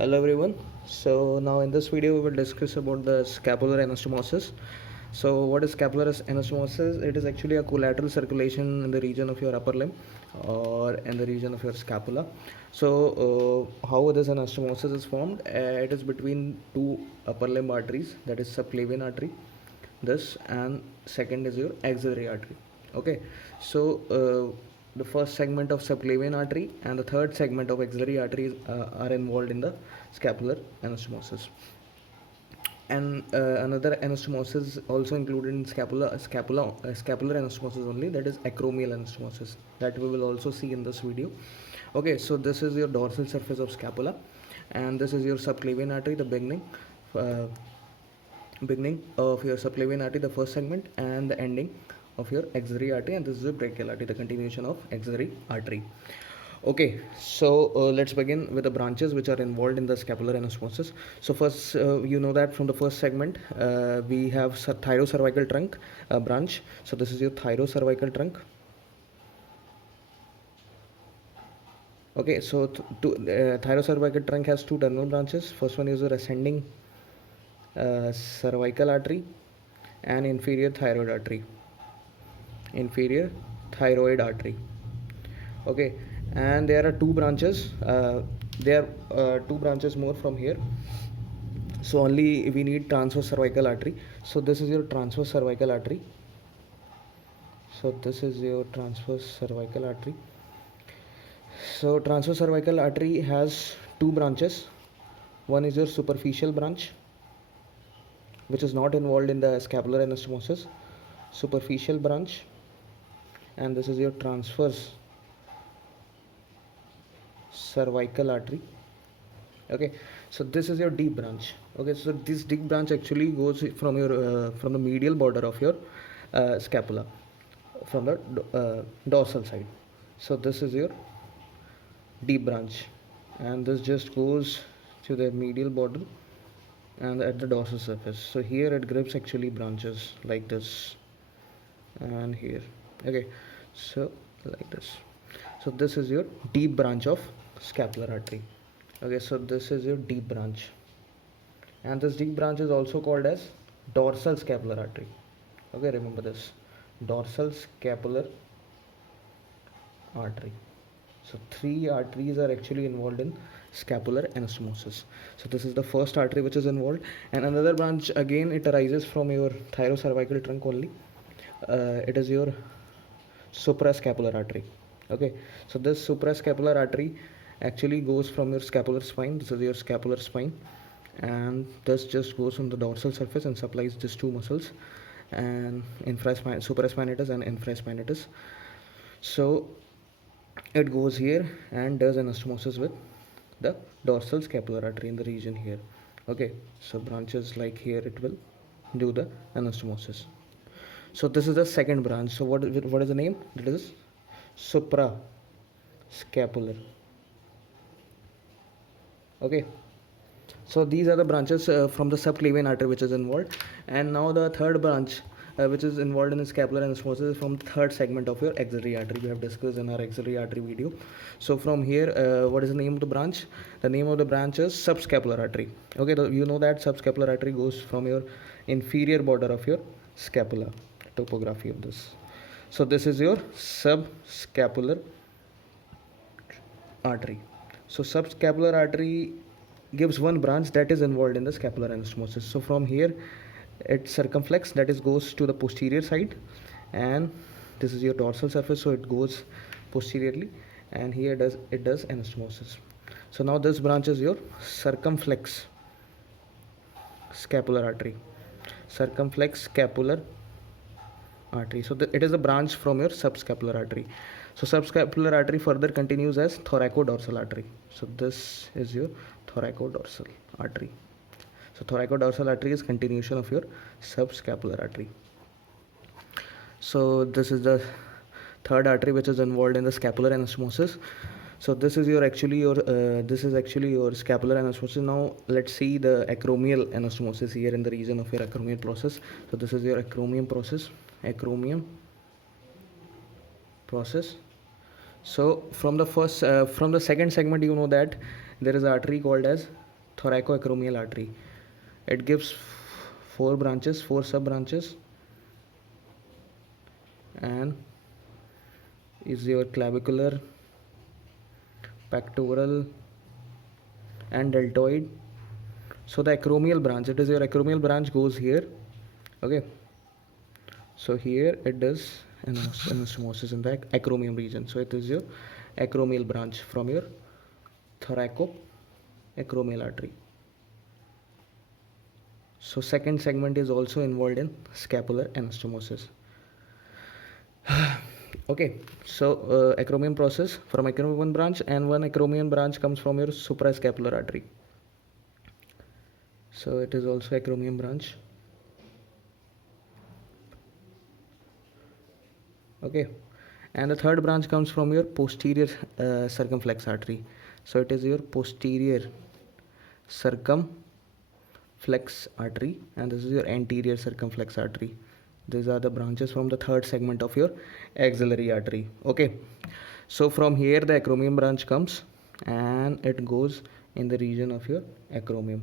Hello everyone. So now in this video we will discuss about the scapular anastomosis. So what is scapular anastomosis? It is actually a collateral circulation in the region of your upper limb or in the region of your scapula. So how this anastomosis is formed? It is between two upper limb arteries, that is subclavian artery, this, and second is your axillary artery. Okay, so the first segment of subclavian artery and the third segment of axillary arteries are involved in the scapular anastomosis. And another anastomosis also included in scapular anastomosis only, that is acromial anastomosis, that we will also see in this video. Okay, so this is your dorsal surface of scapula, and this is your subclavian artery, the uh, beginning of your subclavian artery, the first segment, and the ending of your axillary artery, and this is the brachial artery, the continuation of axillary artery. Okay, so let's begin with the branches which are involved in the scapular anastomosis. So first, you know that from the first segment, we have thyrocervical trunk branch. So this is your thyrocervical trunk. Okay, so thyrocervical trunk has two terminal branches. First one is your ascending cervical artery and inferior thyroid artery. Okay, and there are two branches. There are two branches more from here. So only we need transverse cervical artery. So this is your transverse cervical artery. So transverse cervical artery has two branches. One is your superficial branch, which is not involved in the scapular anastomosis. Superficial branch, and this is your transverse cervical artery. Okay, so this is your deep branch. Okay, so this deep branch actually goes from your from the medial border of your scapula, from the dorsal side. So this is your deep branch, and this just goes to the medial border and at the dorsal surface. So here it grips actually branches like this and here. Okay, so like this. So this is your deep branch of scapular artery. Okay, so this is your deep branch, and this deep branch is also called as dorsal scapular artery. Okay, remember this, dorsal scapular artery. So three arteries are actually involved in scapular anastomosis. So this is the first artery which is involved, and another branch again, it arises from your thyrocervical trunk only. It is your suprascapular artery. Okay, so this suprascapular artery actually goes from your scapular spine. This is your scapular spine, and this just goes on the dorsal surface and supplies these two muscles, and supraspinatus and infraspinatus. So it goes here and does anastomosis with the dorsal scapular artery in the region here. Okay, so branches like here, it will do the anastomosis. So this is the second branch. So what is the name? It is suprascapular. Okay, so these are the branches from the subclavian artery which is involved. And now the third branch which is involved in the scapular anastomosis is from the third segment of your axillary artery. We have discussed in our axillary artery video. So from here, what is the name of the branch? The name of the branch is subscapular artery. Okay, you know that subscapular artery goes from your inferior border of your scapula. Topography of this. So this is your subscapular artery. So subscapular artery gives one branch that is involved in the scapular anastomosis. So from here, it circumflex, that is goes to the posterior side, and this is your dorsal surface, so it goes posteriorly, and here it does anastomosis. So now this branch is your circumflex scapular artery. Circumflex scapular artery. So it is a branch from your subscapular artery. So subscapular artery further continues as thoracodorsal artery. So this is your thoracodorsal artery. So thoracodorsal artery is continuation of your subscapular artery. So this is the third artery which is involved in the scapular anastomosis. So this is actually your scapular anastomosis. Now let's see the acromial anastomosis here in the region of your acromial process. So this is your acromion process. So from the second segment, you know that there is an artery called as thoracoacromial artery. It gives four branches, four sub branches, and is your clavicular, pectoral, and deltoid. So the acromial branch, it is your acromial branch goes here. Okay, so here it does anastomosis in the acromion region. So it is your acromial branch from your thoracoacromial artery. So second segment is also involved in scapular anastomosis. Okay, so acromion process from acromion branch, and one acromion branch comes from your suprascapular artery. So it is also acromion branch. Okay, and the third branch comes from your posterior circumflex artery. So it is your posterior circumflex artery, and this is your anterior circumflex artery. These are the branches from the third segment of your axillary artery. Okay, so from here the acromion branch comes and it goes in the region of your acromion.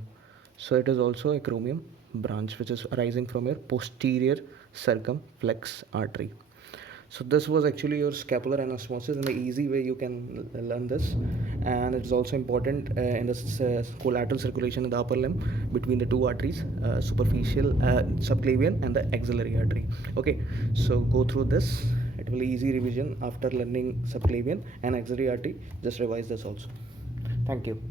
So it is also acromion branch which is arising from your posterior circumflex artery. So this was actually your scapular anastomosis in the easy way you can learn this, and it's also important in the collateral circulation in the upper limb between the two arteries, superficial subclavian and the axillary artery. Okay, so go through this. It will be easy revision after learning subclavian and axillary artery. Just revise this also. Thank you.